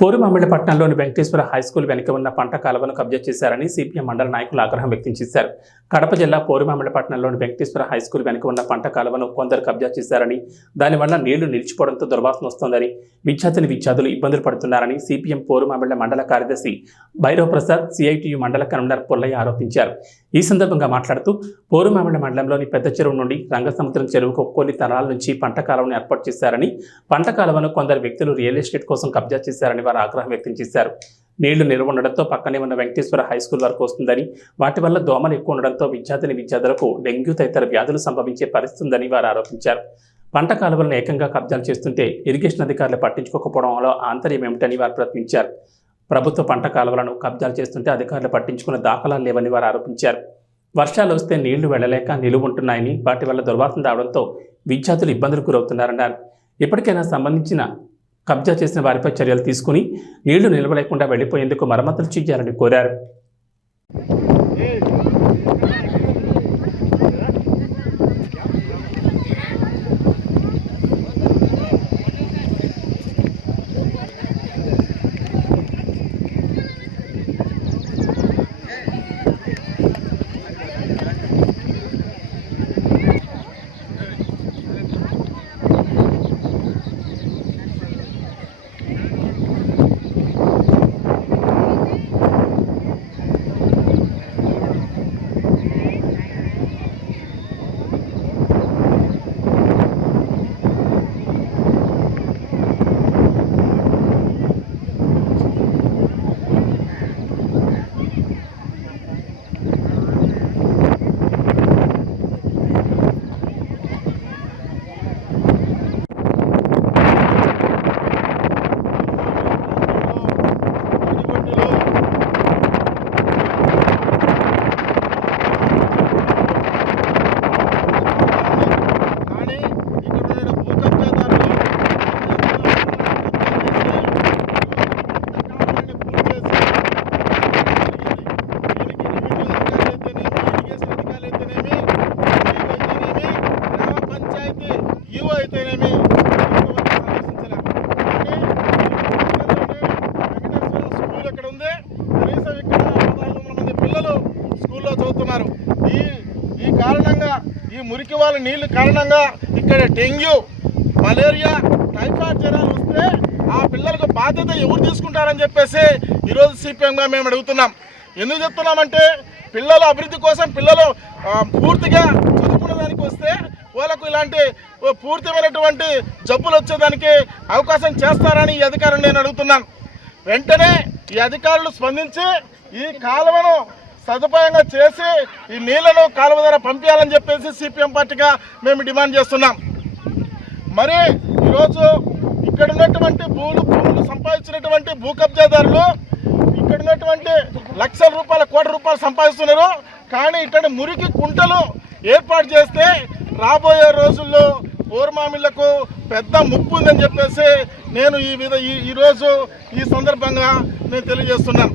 పూర్వమామిళ్ళపట్నంలోని Venkateswara high school వెనుక ఉన్న పంట కాలువను కబ్జా చేశారని సిపిఎం మండల నాయకులు ఆగ్రహం వ్యక్తం చేశారు. కడప జిల్లా పూర్వమామిళ్ళపట్నంలోని వెంకటేశ్వర హైస్కూల్ వెనుక ఉన్న పంట కాలువను కొందరు కబ్జా చేశారని దానివల్ల నీళ్ళు నిలిచిపోవడంతో దుర్వాసన వస్తోందని విద్యార్థిని విద్యార్థులు ఇబ్బందులు పడుతున్నారని సిపిఎం పోరుమామిళ్ళ మండల కార్యదర్శి భైరవ్ ప్రసాద్ సిఐటియు మండల కన్వీనర్ పుల్లయ్య ఆరోపించారు. ఈ సందర్భంగా మాట్లాడుతూ పోరుమామిళ్ళ మండలంలోని పెద్ద చెరువు నుండి రంగసముద్రం చెరువుకు కొన్ని తరాల నుంచి పంట కాలువను ఏర్పాటు చేశారని పంట కాలువను కొందరు వ్యక్తులు రియల్ ఎస్టేట్ కోసం కబ్జా చేశారని వారు ఆగ్రహం వ్యక్తం చేశారు. నీళ్ళు నిల్వ ఉండడంతో పక్కనే ఉన్న వెంకటేశ్వర హై స్కూల్ వరకు వస్తుందని వాటి వల్ల దోమలు ఎక్కువ ఉండడంతో విద్యార్థిని విద్యార్థులకు డెంగ్యూ తదితర వ్యాధులు సంభవించే పరిస్థితి ఉందని వారు ఆరోపించారు. పంట కాలువలను ఏకంగా కబ్జాలు చేస్తుంటే ఇరిగేషన్ అధికారులు పట్టించుకోకపోవడంలో ఆంతర్యం ఏమిటని వారు ప్రశ్నించారు. ప్రభుత్వ పంట కాలువలను కబ్జాలు చేస్తుంటే అధికారులు పట్టించుకున్న దాఖలాలు లేవని వారు ఆరోపించారు. వర్షాలు వస్తే నీళ్ళు వెళ్ళలేక నిలువుంటున్నాయని వాటి వల్ల దుర్వాసన రావడంతో విద్యార్థులు ఇబ్బందులకు గురవుతున్నారన్నారు. ఇప్పటికైనా సంబంధించిన కబ్జా చేసిన వారిపై చర్యలు తీసుకుని నీళ్ళు నిలవలేకుండా వెళ్ళిపోయేందుకు మరమ్మతులు చేయాలని కోరారు కానీ ఇక్కడ ఉన్న భూ కబ్జాదారులు అయితేనేమి స్కూల్ ఎక్కడ ఉంది కనీసం ఇక్కడ పదహారు వందల మంది పిల్లలు స్కూల్లో ఈ ఈ కారణంగా ఈ మురికి వాళ్ళ నీళ్ళు కారణంగా ఇక్కడ డెంగ్యూ మలేరియా టైఫాయిడ్ జ్వరాలు వస్తే ఆ పిల్లలకు బాధ్యత ఎవరు తీసుకుంటారని చెప్పేసి ఈరోజు సిపిఎంగా మేము అడుగుతున్నాం. ఎందుకు చెప్తున్నామంటే పిల్లల అభివృద్ధి కోసం పిల్లలు పూర్తిగా చదువుకునే దానికి వస్తే వాళ్ళకు ఇలాంటి పూర్తిమైనటువంటి జబ్బులు వచ్చేదానికి అవకాశం చేస్తారని ఈ అధికారులు నేను అడుగుతున్నాను. వెంటనే ఈ అధికారులు స్పందించి ఈ కాలువను సదుపాయంగా చేసి ఈ నీళ్ళను కాలువ ద్వారా పంపించాలని చెప్పేసి సిపిఎం పార్టీగా మేము డిమాండ్ చేస్తున్నాం. మరి ఈరోజు ఇక్కడ ఉన్నటువంటి భూములు భూములు సంపాదించినటువంటి భూ కబ్జాదారులు ఇక్కడ ఉన్నటువంటి లక్షల రూపాయల కోట్ల రూపాయలు సంపాదిస్తున్నారు. కానీ ఇక్కడ మురికి కుంటలు ఏర్పాటు చేస్తే రాబోయే రోజుల్లో ఓర్మామిళ్ళకు పెద్ద ముప్పు ఉందని చెప్పేసి నేను ఈ విధ ఈ ఈరోజు ఈ సందర్భంగా నేను తెలియజేస్తున్నాను.